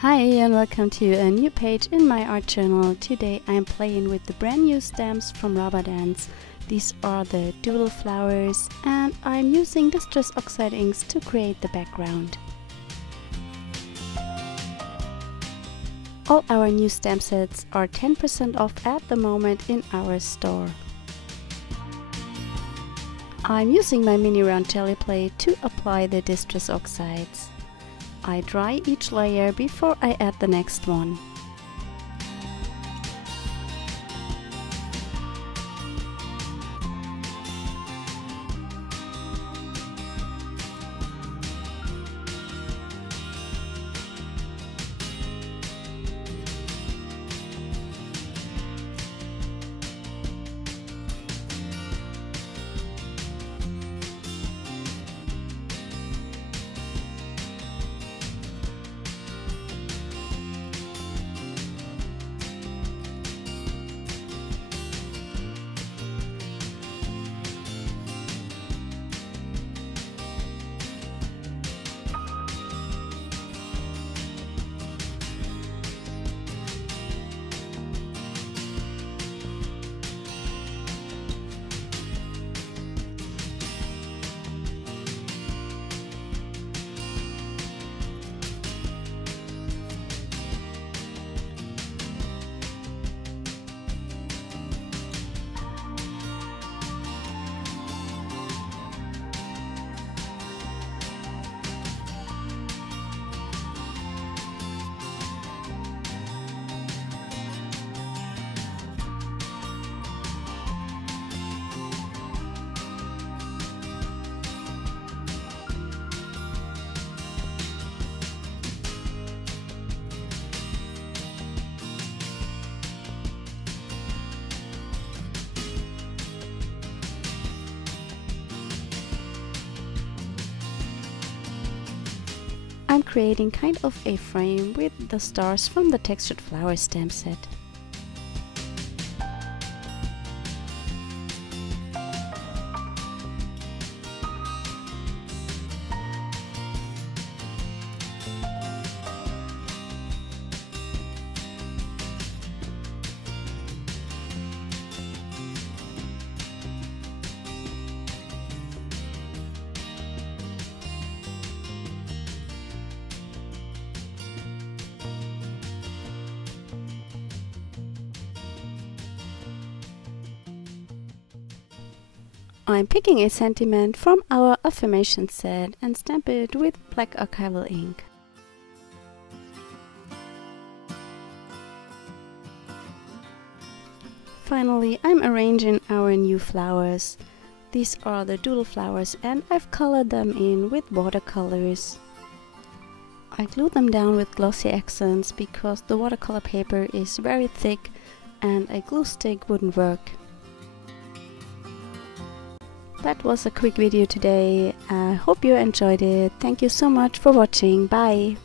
Hi and welcome to a new page in my art journal. Today I'm playing with the brand new stamps from Rubber Dance. These are the doodle flowers and I'm using Distress Oxide inks to create the background. All our new stamp sets are 10% off at the moment in our store. I'm using my mini round jelly plate to apply the Distress Oxides. I dry each layer before I add the next one. I'm creating kind of a frame with the stars from the textured flower stamp set. I'm picking a sentiment from our affirmation set and stamp it with black Archival ink. Finally, I'm arranging our new flowers. These are the doodle flowers and I've colored them in with watercolors. I glued them down with glossy accents because the watercolor paper is very thick and a glue stick wouldn't work. That was a quick video today. I hope you enjoyed it. Thank you so much for watching. Bye!